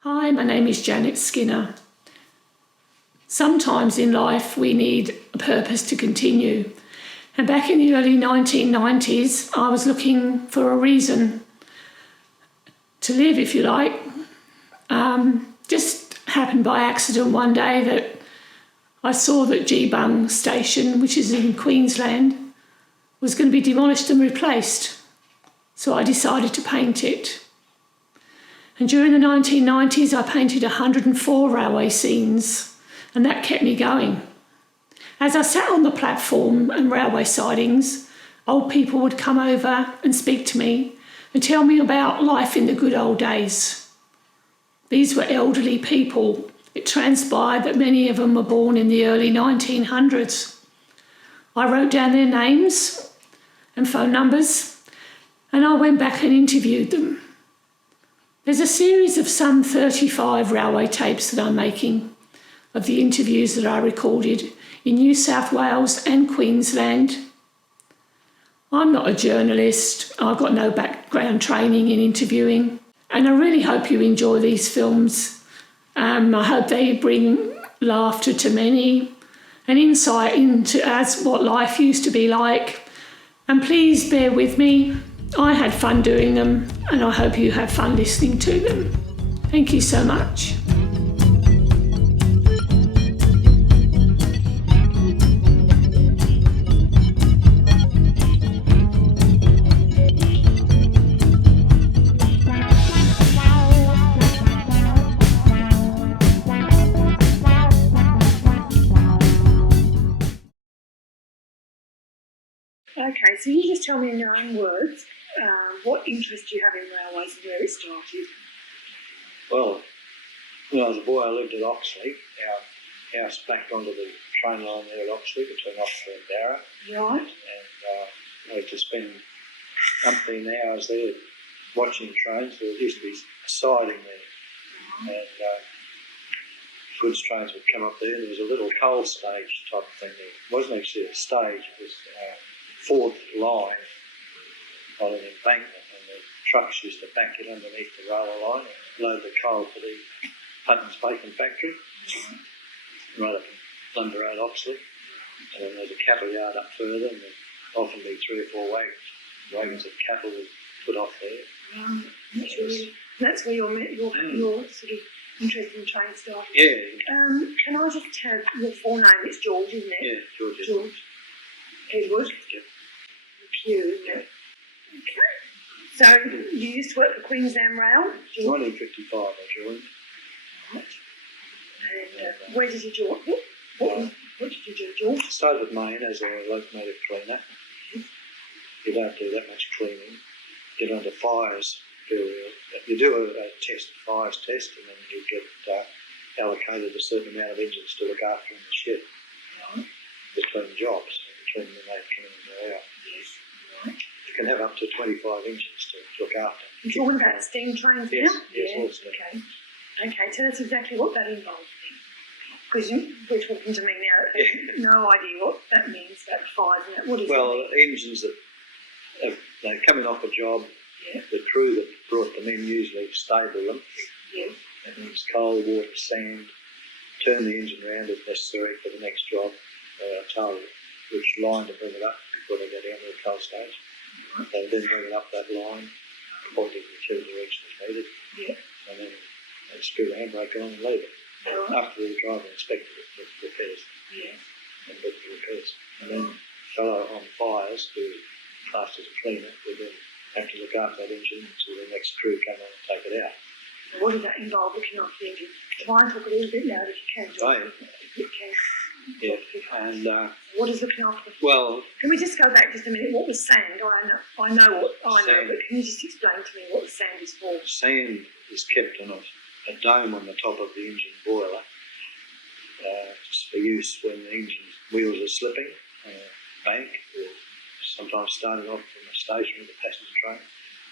Hi, my name is Janet Skinner. Sometimes in life we need a purpose to continue. And back in the early 1990s, I was looking for a reason to live, if you like. Just happened by accident one day that I saw that Geebung station, which is in Queensland, was going to be demolished and replaced. So I decided to paint it. And during the 1990s, I painted 104 railway scenes, and that kept me going. As I sat on the platform and railway sidings, old people would come over and speak to me and tell me about life in the good old days. These were elderly people. It transpired that many of them were born in the early 1900s. I wrote down their names and phone numbers, and I went back and interviewed them. There's a series of some 35 railway tapes that I'm making of the interviews that I recorded in New South Wales and Queensland. I'm not a journalist. I've got no background training in interviewing, and I really hope you enjoy these films. I hope they bring laughter to many and insight into what life used to be like. And please bear with me. I had fun doing them, and I hope you have fun listening to them. Thank you so much. Okay, so you just tell me in your own words what interest you have in railways and where it started. Well, when I was a boy, I lived at Oxley. Our house backed onto the train line there at Oxley between Oxley and Barra. Right. And I used to spend umpteen hours there watching trains. There used to be a siding there, and goods trains would come up there. There was a little coal stage type of thing there. It wasn't actually a stage, it was fourth line on an embankment, and the trucks used to back it underneath the railway line and load the coal for the Hutton's Bacon Factory, right up in Thunder Road, Oxley. And then there's a cattle yard up further, and there'd often be 3 or 4 wagons of cattle would put off there. That's where your sort of interest in train started. Yeah. Can I just have your full name? It's George, isn't it? Yeah, George. George. Edward. Yep. McHugh, isn't it? Okay. So you used to work for Queensland Rail? 1955 I joined. Right. And where did you join? What did you do, George? Started with Mayne as a locomotive cleaner. You don't do that much cleaning. Get onto fires very. You do a fires test, and then you get allocated a certain amount of engines to look after in the shed. Right. Between jobs, between when they come in and go out. Yes. Right. You can have up to 25 engines to look after. You're talking about steam trains Yes, now? yes, Yeah. all steam. Okay, so that's exactly what that involves then. Because you're talking to me now, no idea what that means, that fires and that. What does that mean? Engines that they're coming off a job, Yeah. the crew that brought them in usually stable them. Yeah. That means coal, water, sand, turn the engine around if necessary for the next job, tell which line to bring it up before they go down to the coal stage. They then bring it up that line, pointing whichever direction is needed. Yeah. And then they screw the handbrake on and leave it. Right. After the driver inspected it for repairs Yeah. and did the repairs. And then fellow on fires, who classed as a cleaner, would then have to look after that engine until the next crew came on and take it out. What does that involve, looking after the engine? Try and talk a little bit louder if you can. Right. If you can. Yeah. And What is looking after the... well, Can we just go back just a minute? What was sand? I know what I know, Sand. but can you just explain to me what the sand is for? sand is kept on a dome on the top of the engine boiler, just for use when the engine wheels are slipping on a bank, or sometimes starting off from a station with a passenger train.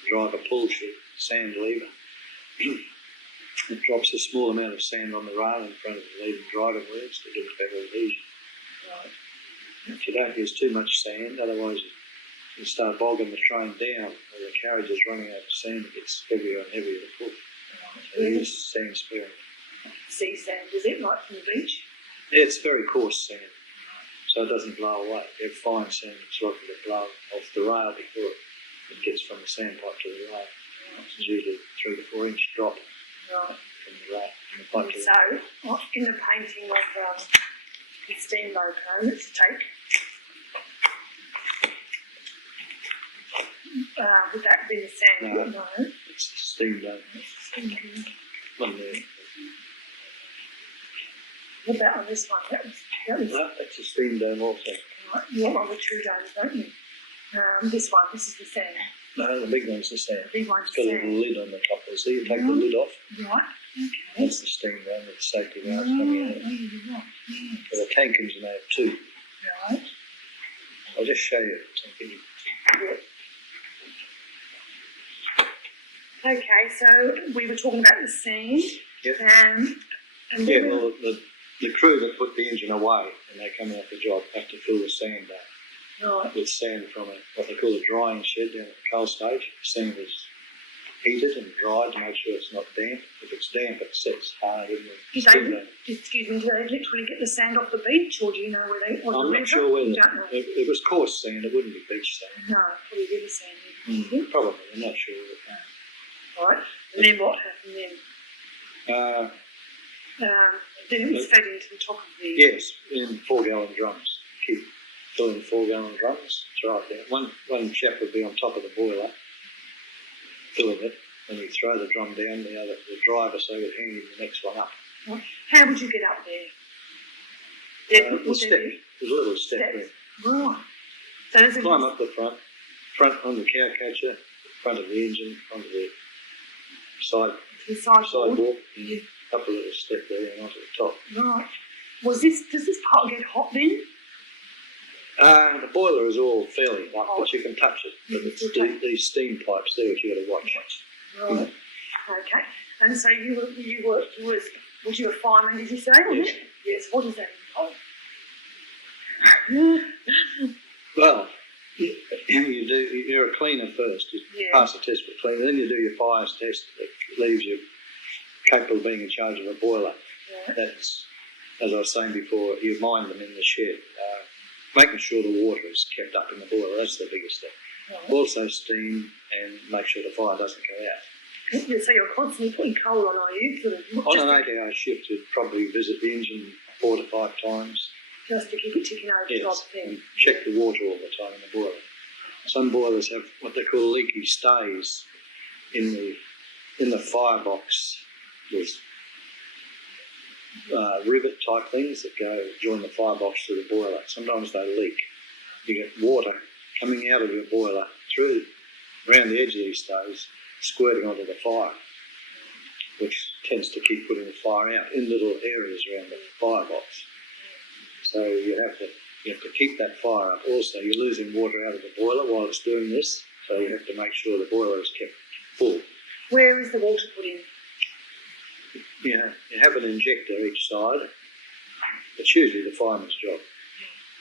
The driver pulls the sand lever. It drops a small amount of sand on the rail in front of the leading driving wheels to give it better adhesion. Right. If you don't use too much sand, otherwise you start bogging the train down, or the carriage is running out of sand, it gets heavier and heavier to pull. So we use sand sparing. Sea sand, is it, like from the beach? It's very coarse sand, so it doesn't blow away. If fine sand, it's likely to blow off the rail before it gets from the sandpipe to the rail. It's usually 3 to 4 inch drop from the rail. From the pipe to the rail. So, in the painting of the steam loco, let's take, would that be the sand? No. It's steam dome. One there. What about on this one? That was No, that's a steam dome also. right. You want one with 2 domes, don't you? This one, this is the sand. No, the big one's the sand. The big one's It's got a little sand. lid on the top there. See, you take the lid off. Right. Okay. That's the steam dome with the safety valves coming out. You're right. Yes. So the tank engine they have 2. Right. I'll just show you. Okay, so we were talking about the sand. Yep. And Yeah, then well, the crew that put the engine away and they come off the job have to fill the sand up right. with sand from what they call a drying shed down at the coal stage. Sand is heated and dried to make sure it's not damp. If it's damp, it sets hard in the Do steam they, dome. excuse me, do they literally get the sand off the beach, or do you know where they? Or I'm the not sure whether You don't know. if it was coarse sand, it wouldn't be beach sand. No, probably river sand. Probably, I'm not sure. Right. And then what happened then? Then it was fed into the top of the. Yes, in 4-gallon drums. Keep filling 4-gallon drums. Throw it down. One chap would be on top of the boiler, filling it, and you throw the drum down. The driver, so you'd hand him the next one up. Right. How would you get up there? There's a little step there. Right. So there's a Climb up the front on the cow catcher, front of the engine, onto the sidewalk, and up a little step there and onto the top. Right. Does this part get hot then? The boiler is all fairly hot, but you can touch it. But it's these steam pipes there which you got to watch. Right. Okay. And so was you a fireman, did you say? Yes. Yes. What does that involve? Well, you're a cleaner first. You pass the test for cleaner, then you do your fires test that leaves you capable of being in charge of a boiler. Yeah. That's, as I was saying before, you mind them in the shed. Making sure the water is kept up in the boiler, that's the biggest thing. Right. Also steam and make sure the fire doesn't go out. So you're constantly putting coal on, are you? Sort of, On an 8-hour shift, you'd probably visit the engine 4 to 5 times. Just to keep it ticking over Yes, type thing. and check the water all the time in the boiler. Some boilers have what they call leaky stays in the firebox with rivet type things that join the firebox to the boiler. Sometimes they leak. You get water coming out of your boiler around the edge of these stays, squirting onto the fire, which tends to keep putting the fire out in little areas around the firebox. So you have to keep that fire up. Also, you're losing water out of the boiler while it's doing this, so you have to make sure the boiler is kept full. Where is the water put in? You have an injector each side. It's usually the fireman's job.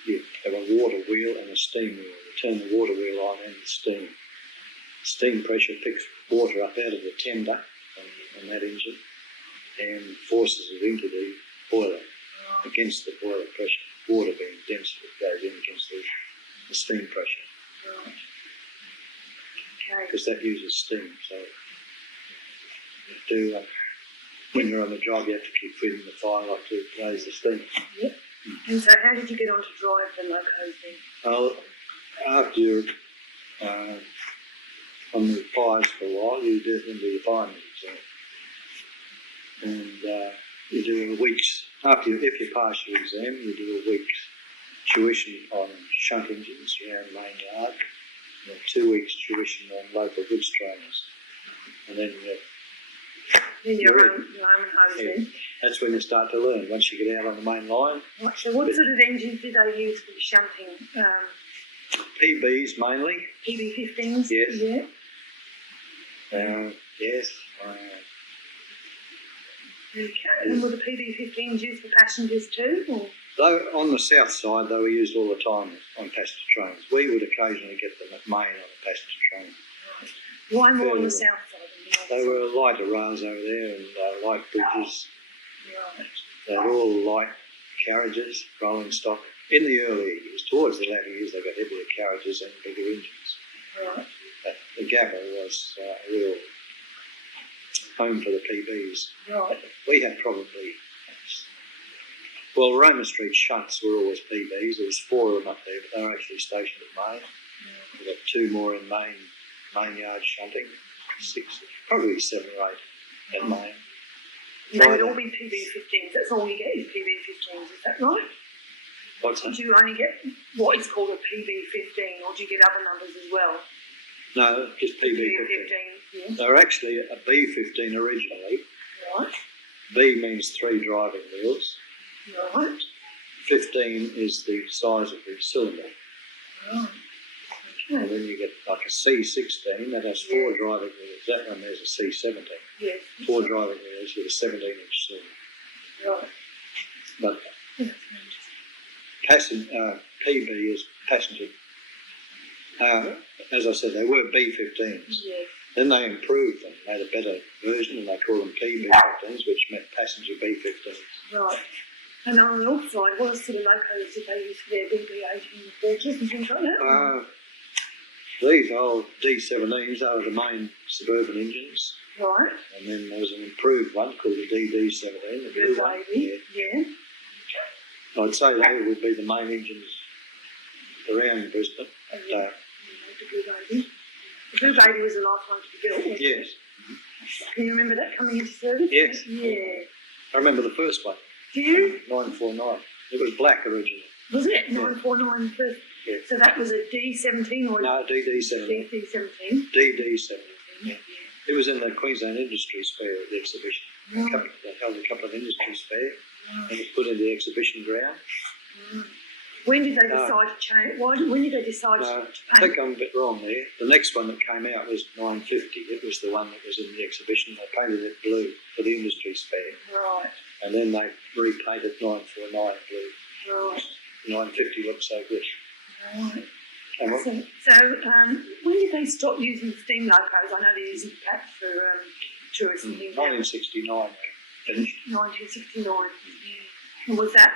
You have a water wheel and a steam wheel. You turn the water wheel on and the steam. Steam pressure picks water up out of the tender on that engine and forces it into the boiler against the boiler pressure. Water being dense, it goes in against the steam pressure. Right. Okay. Because that uses steam, so you do when you're on the job, you have to keep feeding the fire up to raise the steam. Yep. And so how did you get on to drive the locos then? Well, after you're on the fires for a while, you do your fireman exam. And you do a week's, if you pass your exam, you do a week's tuition on shunt engines around Mayne Yard, and 2 weeks tuition on local goods trainers. And then Your own hose then? that's when you start to learn, once you get out on the main line. Right, so what sort of engines did they use for the shunting? PBs mainly. PB15s? Yes. Yeah. Yes. Okay. And were the PB15s used for passengers too? Or? Though on the south side, they were used all the time on passenger trains. We would occasionally get them at Mayne on a passenger train. Why more on the south side than They were lighter rails over there and light bridges. Right. They were all light carriages, rolling stock. In the earlier years, towards the latter years, they got heavier carriages and bigger engines. Right. The Gabba was a real home for the PBs. Right. We had probably, well, Roma Street shunts were always PBs. There was 4 of them up there, but they were actually stationed at Mayne. We got 2 more in Mayne Yard shunting, 6, probably 7 or 8 at Mayne. They would all be PB15s. That's all you get is PB15s. Is that right? What's that? Do you only get what is called a PB15, or do you get other numbers as well? No, just PB15. Yeah. They were actually a B15 originally. Right. B means 3 driving wheels. Right. 15 is the size of the cylinder. Right. And Okay. then you get like a C16 that has 4 driving wheels. That one there's a C17. Yes. 4 driving wheels with a 17-inch cylinder. Right. But Yeah. PB is passenger. As I said, they were B15s. Yes. Then they improved them, made a better version, and they call them PB15s, which meant passenger B15s. Right. And on the north side, what sort of locos did they use for their BB18 porters and things like that? These old D17s, they were the main suburban engines. Right. And then there was an improved one called the DD17, the blue Good one. baby. Yeah. I'd say they would be the main engines around Brisbane. And yeah. The Blue Baby. The Blue Baby was the last one to be built, wasn't Yes. it? Can you remember that coming into service? Yes. Yeah. I remember the first one, Do you? 949. It was black originally. Was it? 949 first. Yeah. So that was a D17 or No, DD17. D17? DD17. Yeah. It was in the Queensland Industries Fair at the exhibition. Right. They held a couple of industries fair Right. and it was put in the exhibition ground. Right. When did they No. decide to change? When did they decide No, to I paint? think I'm a bit wrong there. The next one that came out was 950. It was the one that was in the exhibition. They painted it blue for the industries fair. Right. And then they repainted 949 blue. Right. 950 looked so good. Right. And what, So, when did they stop using steam locos? I know they're using perhaps for tourists and things like that. 1969 they finished. 1969. And was that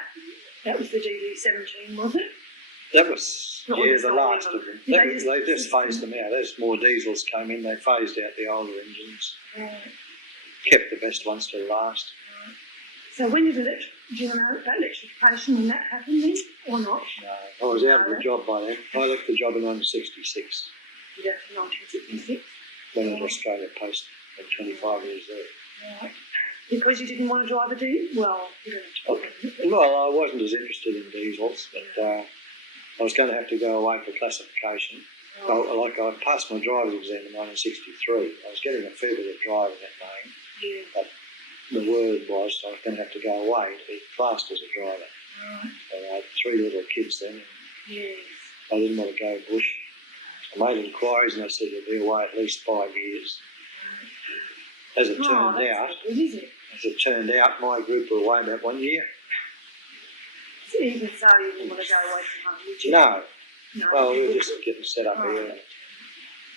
was the DD17, was it? That was, Not yeah, on the the last side of them. level. They just phased them out. As more diesels came in, they phased out the older engines. Right. Kept the best ones to last. So when did do you know about electrification when that happened then, or not? No, I was out of the job by then. I left the job in 1966 Did that in 1966? when I was Australia Post at 25 years there. Right. Because you didn't want to drive a diesel? Well, you don't have to. Well, I wasn't as interested in diesels, but I was going to have to go away for classification. I passed my driver's exam in 1963. I was getting a fair bit of driving at Mayne. Yeah. But the word was I was going to have to go away to be classed as a driver. Right. So I had 3 little kids then. And Yes. I didn't want to go bush. I made inquiries and they said you'll be away at least 5 years. As it turned that's out, not good, is it? my group were away about 1 year. Even so, you didn't want to go away from home, would you? No. No. Well, we were just getting set up here. Right.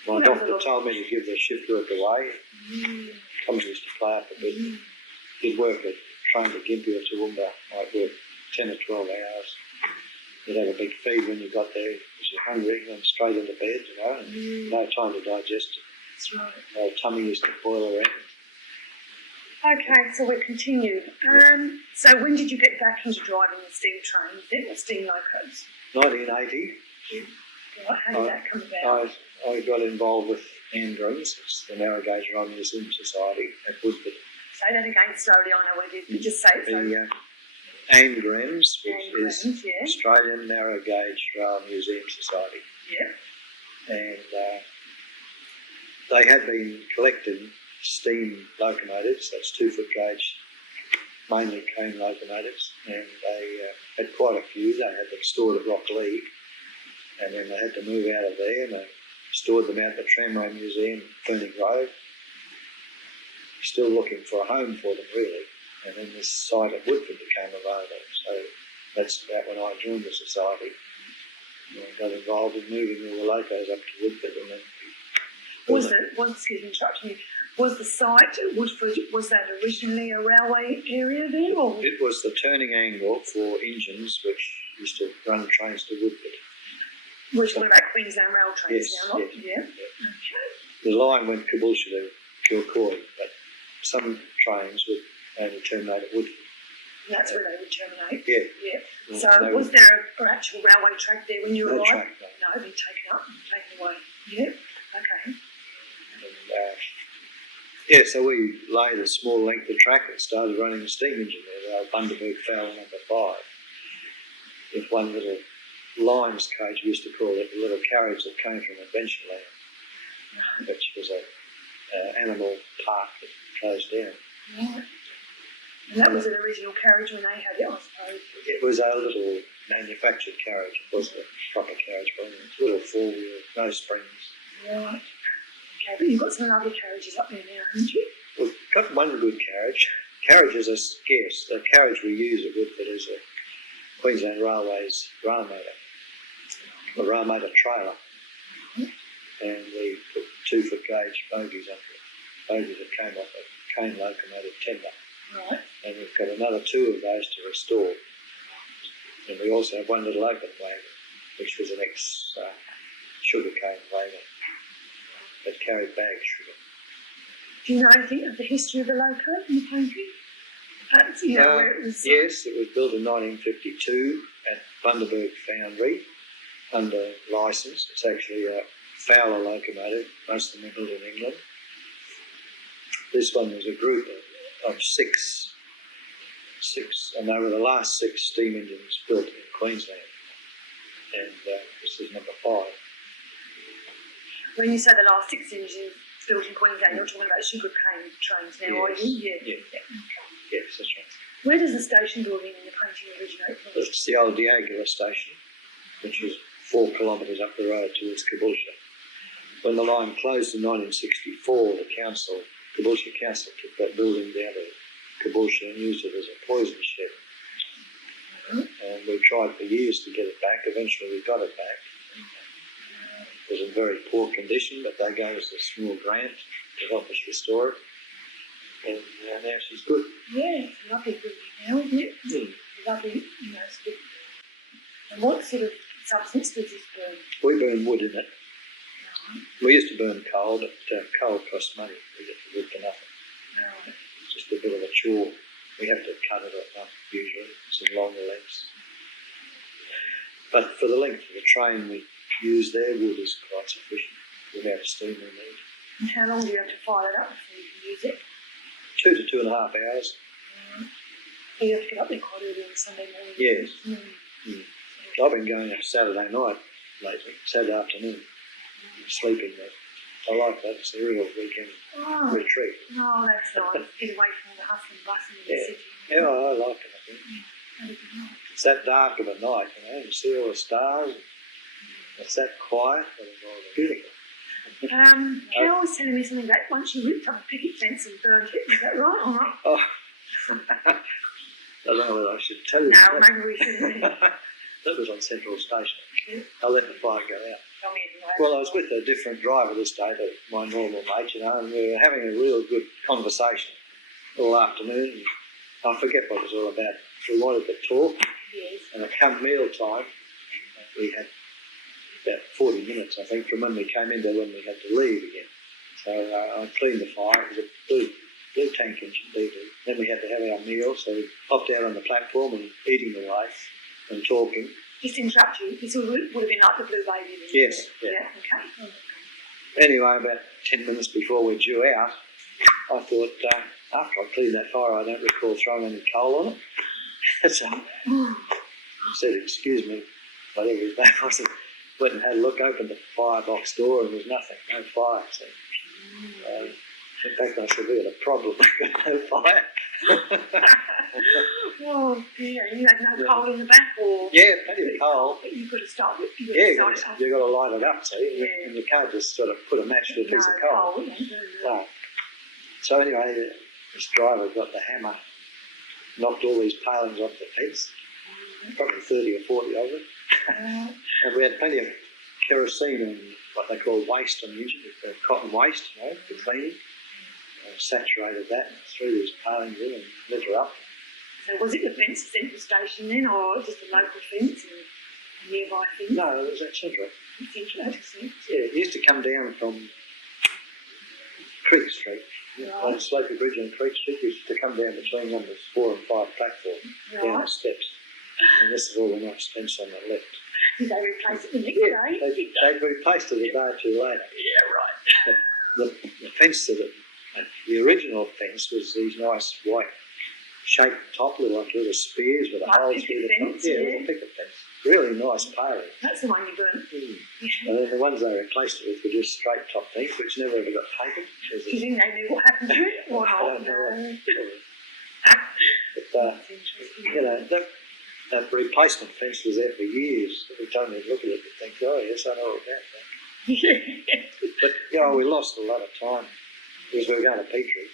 My doctor told me to give the shift work away. Mm. Tommy used to play up a bit. He'd work at train to Gympie or Toowoomba. I'd work 10 or 12 hours. You'd have a big feed when you got there because you're hungry and then straight into bed, you know, and no time to digest it. That's right. My tummy used to boil around. Okay, so we'll continue. So when did you get back into driving the steam trains then, or steam locos? 1980, Right, how did that come about? I got involved with Andrews, it's the Narrow Gauge Rail Museum Society at Woodford. Say that again slowly, I know what it is, but just say it slowly. The ANGRAMS, which is ANGRAMS, yeah. Australian Narrow Gauge Rail Museum Society. Yeah. And they had been collecting steam locomotives, that's 2-foot gauge, mainly cone locomotives, and they had quite a few. They had them stored at Rockleague, and then they had to move out of there, and they stored them out at the Tramway Museum, Ferny Grove. Still looking for a home for them, really. And then this site at Woodford became available. So that's about when I joined the society. And I got involved in moving all the locos up to Woodford. And then Excuse me, interrupting you. Was the site at Woodford, was that originally a railway area then, or? It was the turning angle for engines which used to run trains to Woodford. We're talking about Queensland Rail trains Yes, now, not? yes. Yeah. Okay. The line went Caboolture to Kilcoy, but some trains would only terminate at Woodford. And that's where they would terminate? Yeah. Yeah. Well, So no- was there an actual railway track there when you No arrived? track, no. No, it'd been taken up and taken away. Yeah. Okay. And, so we laid a small length of track and started running a steam engine there, our Bundaberg fowl number 5, with one little limes cage, we used to call it, a little carriage that came from Adventureland, which was a animal park that closed down. Right. And that was an original carriage when they had it, I suppose. It was a little manufactured carriage. It wasn't a proper carriage, but it was a little four-wheel, no springs. Right. Okay, but you've got some lovely carriages up there now, haven't you? We've got one good carriage. Carriages are scarce. The carriage we use at Woodford is a Queensland Railways rail motor, a rail motor trailer. And we put 2-foot gauge bogies under it, bogies that came off a cane locomotive tender. Right. And we've got another 2 of those to restore. And we also have one little open wagon, which was an ex-sugar cane wagon that carried bagged sugar. Do you know anything of the history of the loco in the country? You know, where it was... Yes, it was built in 1952 at Bundaberg Foundry under licence. It's actually a Fowler locomotive, most of them are built in England. This one was a group of 6, and they were the last 6 steam engines built in Queensland. And this is number 5. When you say the last 6 engines built in Queensland, you're talking about sugar cane trains now, are you? Yes. Yes, that's right. Where does the station building in the painting originate from? It's the old Beyer Garratt station, which is 4 kilometres up the road towards Caboolture. When the line closed in 1964, the Caboolture Council took that building down to Caboolture and used it as a poison shed. And we tried for years to get it back. Eventually we got it back. It was in very poor condition, but they gave us a small grant to help us restore it. And now she's good. Yeah, it's a lovely building now, isn't it? Mm. Lovely, sort of... And what sort of substance does this burn? We burn wood in it. We used to burn coal, but coal costs money. We get the wood for nothing. Right. Just a bit of a chore. We have to cut it up usually, some longer lengths. But for the length of the train we use there, wood is quite sufficient without steam we need. And how long do you have to fire it up before you can use it? 2 to 2.5 hours. So you have to get up there quite early on Sunday morning? Yes. Mm. I've been going up Saturday night lately, Saturday afternoon, sleeping there. I like that. It's a real weekend retreat. Oh, that's nice. Get away from the hustle and bustle of the city. Yeah, I like it, I think. That'd be nice. It's that dark of a night, you see all the stars. It's that quiet, but it's beautiful. Carol was telling me something about once you ripped up a picket fence and burned it. Is that right or not? Oh, I don't know whether I should tell you No, that. maybe we shouldn't. That was on Central Station. Yeah. I let the fire go out. Tell me if you know. Well, I was with a different driver this day, my normal mate, and we were having a real good conversation all afternoon. I forget what it was all about. We wanted to talk, Yes. and at come meal time, we had about 40 minutes, I think, from when we came in to when we had to leave again. So I cleaned the fire. It was a blue tank engine, diesel. Then we had to have our meal, so we popped out on the platform and eating away and talking. Just to interrupt you, this would have been like the Blue Baby. Then, Yes, yeah. yeah. Okay. Anyway, about 10 minutes before we're due out, I thought, after I cleaned that fire, I don't recall throwing any coal on it. So I said, excuse me, whatever his name was, went and had a look, opened the firebox door, and there was nothing, no fire. So, in fact, I said, we had a problem, no fire. Oh dear, you had no coal in the back, or? Yeah, plenty of coal. But you've got to start with. You've got to light it up, see, Yeah. and you can't just sort of put a match to a piece of coal. No. No. So anyway, this driver got the hammer, knocked all these palings off the fence, probably 30 or 40 of them. And we had plenty of kerosene and what they call waste on the engine, cotton waste, for cleaning. and saturated that and threw these palings in and lit her up. So was it the fence central station then, or just a local fence and a nearby fence? No, it was at Central. Central fence. Yeah, it used to come down from Creek Street. On Slopey Bridge on Creek Street, used to come down between numbers 4 and 5 platform, down the steps. And this is all the nice fence on the left. Did they replace it the next day? They replaced it a day or two later. Yeah, right. The fence that the original fence was these nice white shaped top, like little spears with a hole through the top. Yeah, it was a picket fence. Really nice paling. That's the one you burnt. And then the ones they replaced it with were just straight top things, which never ever got taken. Do you think they knew what happened to it or not? I don't know. But, you know, that replacement fence was there for years. Every time you look at it, you think, oh, yes, I know about that. But, you know, we lost a lot of time because we were going to Petrie.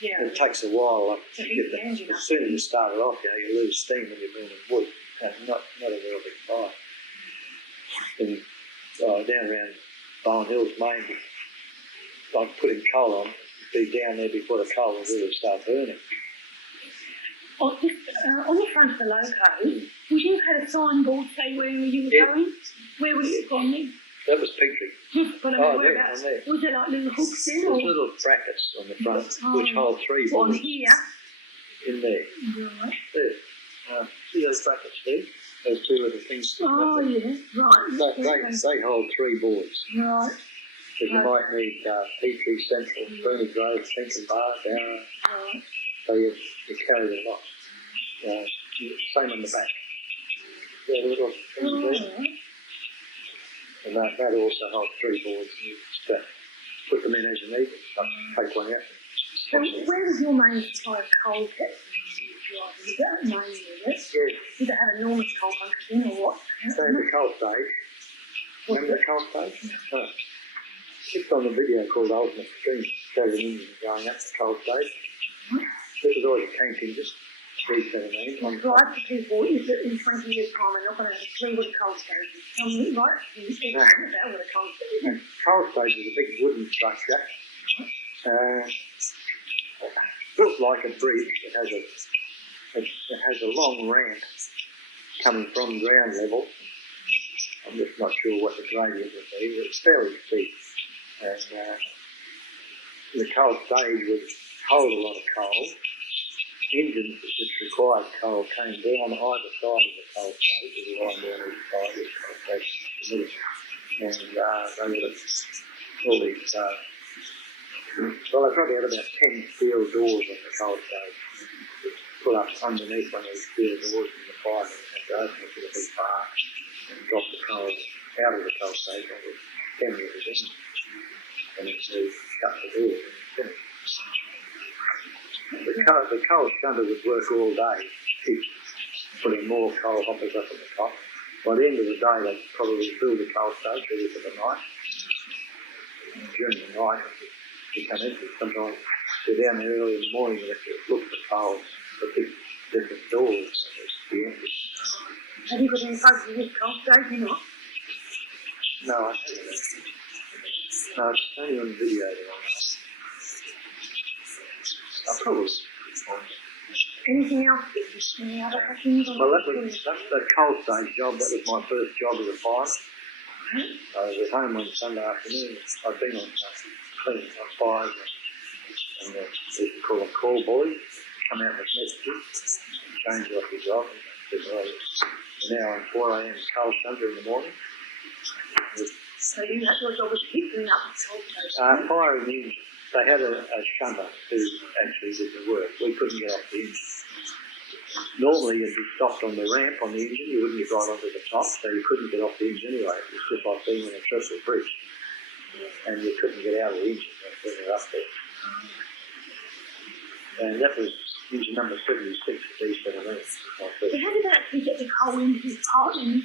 It takes a while. Like, as soon as you start it off, you lose steam when you're burning wood. Not a real big fire. And down around Bowen Hills, Mayne, like putting coal on, be down there before the coal will really start burning. On the front of the loco, would you have had a signboard say where you were going? Where would you have gone then? That was Petrie. But I mean, whereabouts? There. Was there like little hooks then? There's little brackets on the front which hold 3 on bullets here? in there. Right. There. See those brackets there? Those 2 little things. Oh, yeah. Right. They hold 3 boards. Right. So you might need Petrie, Central, Ferny Grove, Swanbank, Beyer. Right. So you carry them up. Same on the back. Yeah, little things there. Right. And that also holds 3 boards. You just put them in as you need them. Take one out. So where was your main supply of coal kept? Was that Mayne, was it? Yeah. Did it have enormous coal bunkers in or what? So the coal stage. Remember the coal stage? No. Just on the video called Ultimate Extreme, showed an engine going up the coal stage. This is always a tank engine. 317. Right for people is that in 20 years' time we're not going to have a clue what a coal stage is. Tell me, right, everything about what a coal stage is. Coal stage is a big wooden structure. Built like a bridge. It has a long ramp coming from ground level. I'm just not sure what the gradient would be, but it's fairly steep. And the coal stage would hold a lot of coal. Engines which required coal came down either side of the coal stage, with a line down each side, which was the middle. And they would have all these, well, they probably had about 10 steel doors on the coal stage. Put up underneath one of these steel doors in the fire and go open it with a big bar and drop the coal out of the coal stage onto 10 metres in. And then you shut the door and finish. The coal shunter would work all day, keep putting more coal hoppers up at the top. By the end of the day, they'd probably fill the coal stage ready for the night. And during the night, you come in, sometimes you're down there early in the morning and you look at the coals, the big different doors. Have you got any photos of this coal stage or not? No, I haven't. No, it's only on video that I know. Of course. Anything else? Any other questions? Well, that's the coal stage job. That was my first job as a fireman. I was at home one Sunday afternoon. I'd been on cleaning on fires and they call them call boys. Come out with messages, change off your job. And now I'm 4 a.m. coal shunter in the morning. So your job was picking up the coal stage? Firing the engine. They had a shunter who actually did the work. We couldn't get off the engine. Normally you'd be stopped on the ramp on the engine, you wouldn't get right onto the top, so you couldn't get off the engine anyway. It was just like being on a trestle bridge. And you couldn't get out of the engine when you're up there. And that was engine number 76 of B17. So how did they actually get the coal into this part then?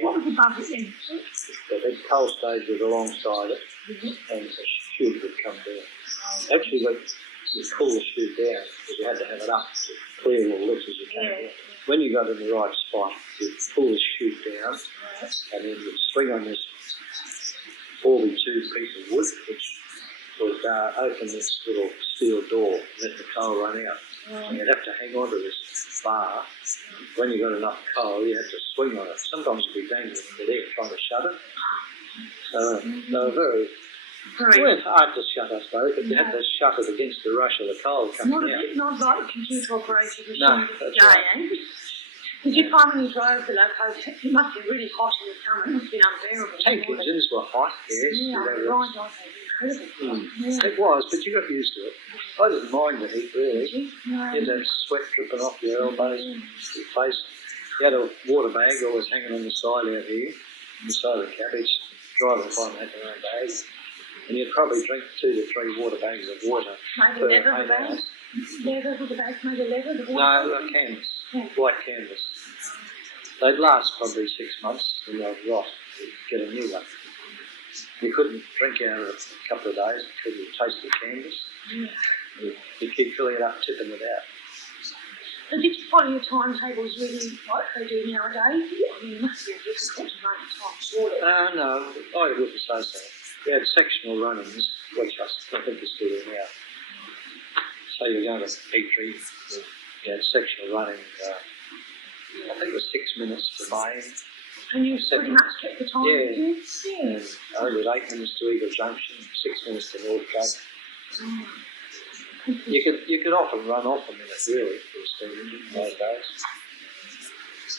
What was above it then? The big coal stage was alongside it, and the chute would come down. Actually, you pull the chute down, because you had to have it up to clear all this as you came down. When you got in the right spot, you pull the chute down, and then you swing on this 42 piece of wood, which was open this little steel door, let the coal run out. And you'd have to hang on to this bar. When you got enough coal, you had to swing on it. Sometimes you'd be dangling in the air trying to shut it. So they were very, weren't hard to shut, I suppose, but you had to shut it against the rush of the coal coming out. Not like a computer operated machine No, of the that's day, right. eh? Did you find when you drove the loco, it must be really hot in the summer, it must have been unbearable. Tank engines were hot, yes. Yeah, they right, were, right, incredible. Yeah. it was, but you got used to it. I didn't mind the heat, really. No. You had that sweat dripping off your elbows, your face. You had a water bag always hanging on the side out here, on the side of the cab. Each driver would find had their own bag. And you'd probably drink 2 to 3 water bags of water. Made of leather, the bags? Leather, with the bags made of leather? The water No, canvas, white canvas. They'd last probably 6 months and they'd rot. You'd get a new one. You couldn't drink out of it a couple of days because you taste the canvas. You keep filling it up, tipping it out. So did you follow your timetables really like they do nowadays? I mean, it must have been difficult to make time, surely. No, I wouldn't say so. We had sectional runnings, which I think is still there now. So you're going to Petrie, you had sectional running, I think it was 6 minutes to Mayne. And you pretty much kept the time, Yeah. did you? Yeah. And it was 8 minutes to Eagle Junction, 6 minutes to North Cape. You could often run off a minute really for a steam engine in those days.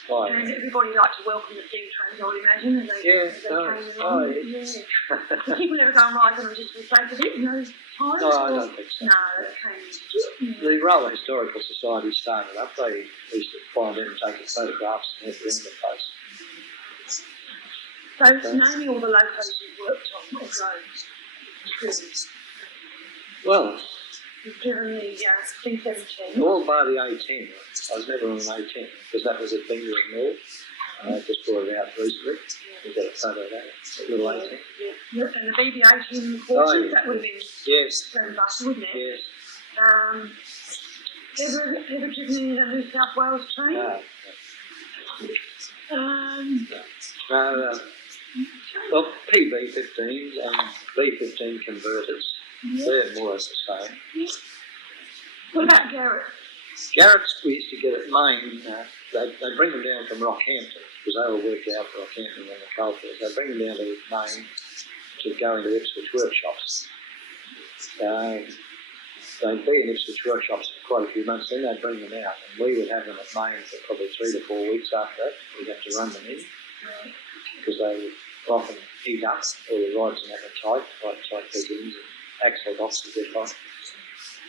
And everybody liked to welcome the steam trains, I would imagine, as they came along. Did people ever go and ride them just for the sake of it in those times? No, I don't think so. No, that came. The Railway Historical Society started up. They used to find in and take photographs and everything in the place. So, name me all the locos you've worked on, or drove. Well, You've driven the C17. all bar the A10. I was never on an A10 because that was a thing you ignored. I just brought it out recently. We've got a photo of that little A10. Yeah. And the BB18 horses, that would have been bread and butter, wouldn't it? Yes. Ever driven any of the New South Wales trains? No. Well, PB15s and B15 converters, they're more or less the same. What about Garratt? Garratt's we used to get at Mayne, they bring them down from Rockhampton, because they all worked out for Rockhampton and the coalfields. They bring them down to Mayne to go into Ipswich workshops. They'd be in Ipswich workshops for quite a few months, then they'd bring them out, and we would have them at Mayne for probably 3 to 4 weeks after that. We'd have to run them in, because they would often heat up, all the rods and that were tight beginnings, and axle boxes get hot.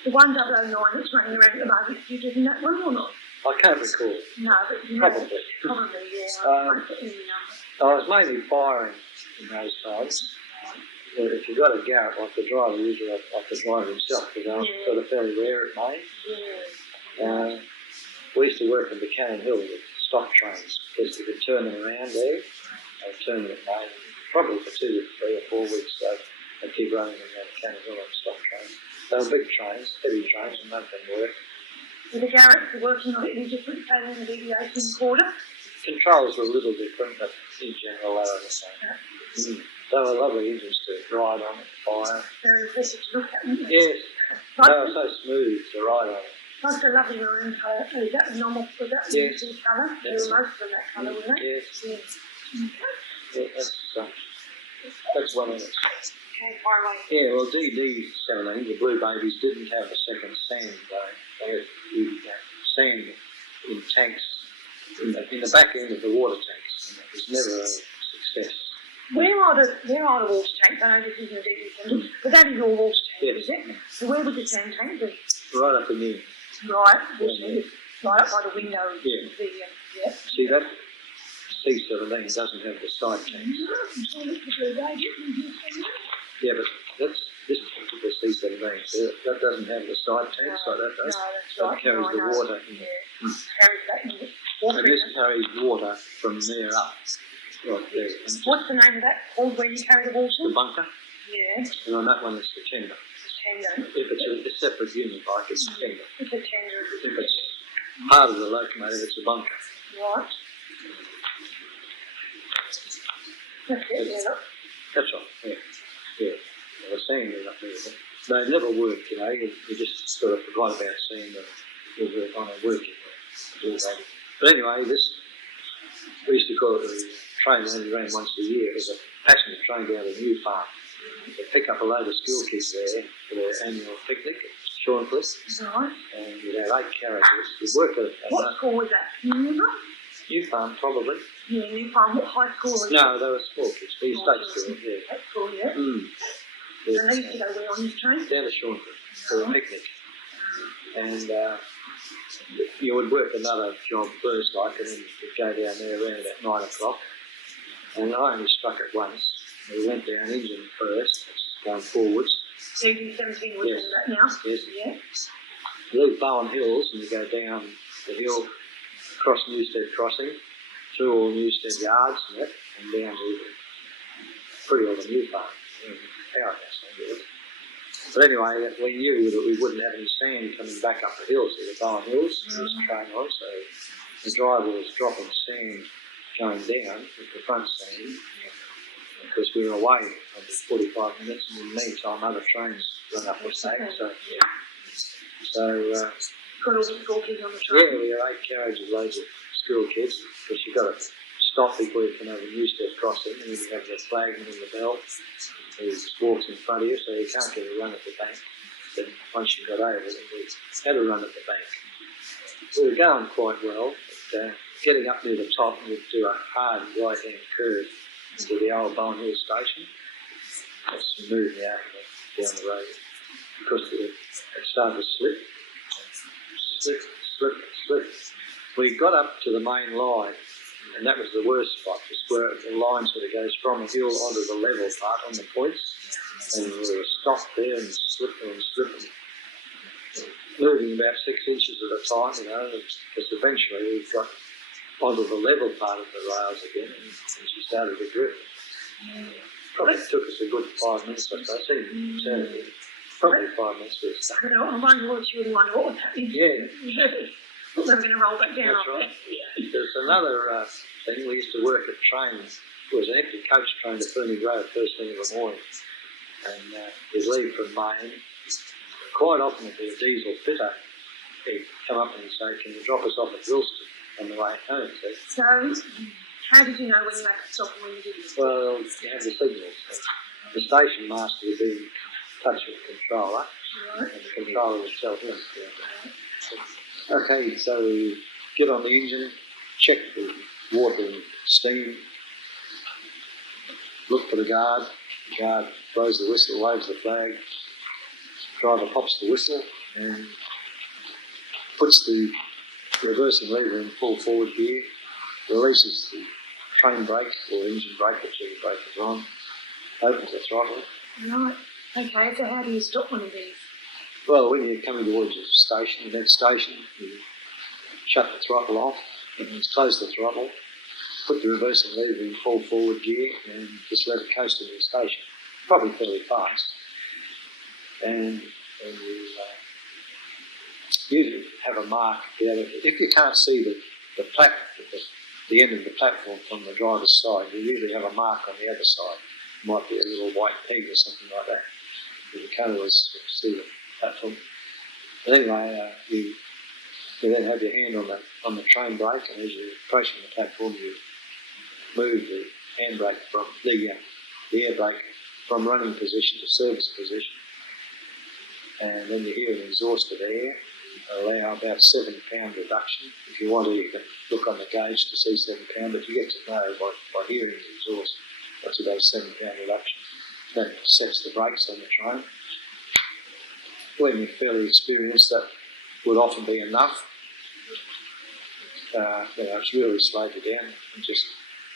The 1009 that's running around at the moment, have you driven that one or not? I can't recall. No, but you Probably. Probably, yeah. I won't put any number. I was mainly firing in those times. Well, if you've got a Garratt, like the driver, usually like the driver himself, because they were fairly rare at Mayne. Yeah. We used to work in Buchanan Hill with stock trains, because we could turn them around there. They would turn them at Mayne, probably for 2 to 3 or 4 weeks, so they'd keep running them around Buchanan Hill on stock trains. They were big trains, heavy trains, and none of them worked. Were the Garratts working on any different say than the BB18 quarter? Controls were a little different, but in general they were the same. They were lovely engines to ride on and fire. Very impressive to look at, weren't they? Yes, they were so smooth to ride on. That's a lovely maroon colour. Is that the normal, was that the Yes. colour? They were most of them that colour, weren't they? Yes. Okay. Yeah, that's one of it. Okay, far away. Yeah, well, DD17, the Blue Babies, didn't have a second sand though. They had sand in tanks, in the back end of the water tanks, and it was never a success. Where are the water tanks? I know this isn't a DD17, but that is all water tanks, is it? So where would the sand tank be? Right up in there. Right, Yeah. right up by the window. Yeah. The, See, that C17 doesn't have the side tanks. Yeah, but this particular C17, so that doesn't have the side tanks like that does. No, that's So right. it carries the water in it. Carries that in. And this carries water from there up. Right there. And What's the name of that called where you carry the water? the bunker, Yeah, and on that one it's the tender. tender. If it's a separate unit like it's a tender. It's a tender. If it's part of the locomotive, it's a bunker. Right. That's it, yeah, look. That's right, yeah. Yeah. Well, the sand is up there. they never worked, you know. You just sort of forgot about seeing them on a working. But anyway, we used to call it the train that only ran once a year. It was a passenger train down to New Farm. They pick up a load of school kids there for their annual picnic at Shorncliffe. Right. And you'd have 8 carriages. You'd work at what school was that? Can you remember? New Farm, probably. Yeah, New Farm. What high school was it? No, they were small kids. The state school, yeah. State school, yeah. Mm. And they used to go where on this train? Down to Shorncliffe for a picnic. And you would work another job first, like, and then you'd go down there around about 9 o'clock. And I only struck it once. We went down engine first, going forwards. EP17 was Yes. all that now? Yes. Yeah. You leave Bowen Hills and you go down the hill, across Newstead Crossing, through all Newstead Yards and that, and down to pretty well the New Farm, powerhouse. But anyway, we knew that we wouldn't have any sand coming back up the hills, the Bowen Hills, there was a train on, so the driver was dropping sand going down with the front sand, because we were away for 45 minutes, and in the meantime other trains run up the back, so Got all the school kids on the train? yeah, we had 8 carriages, loads of school kids, because you've got to stop before you can have a Newstead crossing, and then you have the flagman in the bell who walks in front of you, so you can't get a run at the bank. But once you got over, then we had a run at the bank. We were going quite well, but getting up near the top, we'd do a hard right-hand curve into the old Bowen Hill station. That's moved out down the road, because it started to slip. We got up to the main line, and that was the worst spot, just where the line sort of goes from a hill onto the level part on the points, and we were stopped there and slipping, moving about 6 inches at a time, you know, because eventually we got onto the level part of the rails again, and she started to drift. Probably took us a good 5 minutes, I suppose. Probably 5 minutes we were stuck. I wonder what you really wonder what was happening. Yeah. Thought they were going to roll back down. That's right. There's another thing. We used to work at trains. It was an empty coach train to Ferny Grove first thing in the morning. And we'd leave from Mayne. Quite often it'd be a diesel fitter. He'd come up and say, "Can you drop us off at Wilston on the way home?" So, how did you know when you had to stop and when you didn't? Well, you have the signals. The station master would be in touch with the controller. Right. And the controller would tell him. Okay, so we get on the engine, check the water and steam, look for the guard blows the whistle, waves the flag, driver pops the whistle and puts the reversing lever in full forward gear, releases the train brake or engine brake, whichever brake is on, opens the throttle. Right, okay, so how do you stop one of these? Well, when you're coming towards the station, the next station, you shut the throttle off, close the throttle, put the reversing lever in full forward gear and just let it coast into the station, probably fairly fast. And you usually have a mark there. If you can't see the end of the platform from the driver's side, you usually have a mark on the other side. It might be a little white peg or something like that. You can't always see the platform. But anyway, you then have your hand on the train brake, and as you're approaching the platform, you move the handbrake from the air brake from running position to service position, and then you hear an exhaust of air. Allow about 7 pound reduction. If you want to, you can look on the gauge to see 7 pound, but you get to know by hearing the exhaust that's about a 7 pound reduction. That sets the brakes on the train. When you're fairly experienced, that would often be enough. It's really slowed you down. And just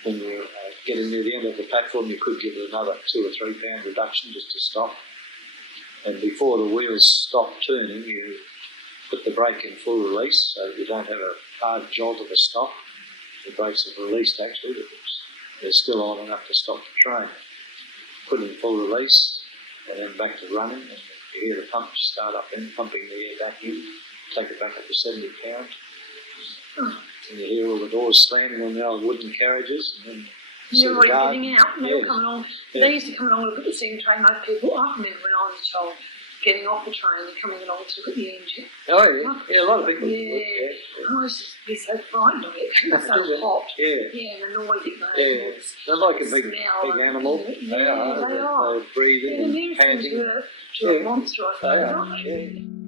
when you're getting near the end of the platform, you could give it another 2 or 3 pound reduction just to stop. And before the wheels stop turning, you put the brake in full release so you don't have a hard jolt of a stop. The brakes have released actually, but they're still on enough to stop the train. Put it in full release and then back to running, and you hear the pump start up and pumping the air back in, take it back up to 70 pound. And you hear all the doors slamming on the old wooden carriages, and then you're already getting out, and they're all coming along. Yeah. They used to come along and look at the steam train, most people. I remember when I was a child, getting off the train and coming along to look at the engine. Oh, yeah. Yeah, a lot of people would. Yeah. I used to be so frightened of it because it's so hot. Yeah. Yeah, and the noise it makes. Yeah. They're like a big smell animal. Yeah, they are. They're breathing Yeah, the and nearest thing panting. to a monster, I suppose, They are, aren't they? yeah.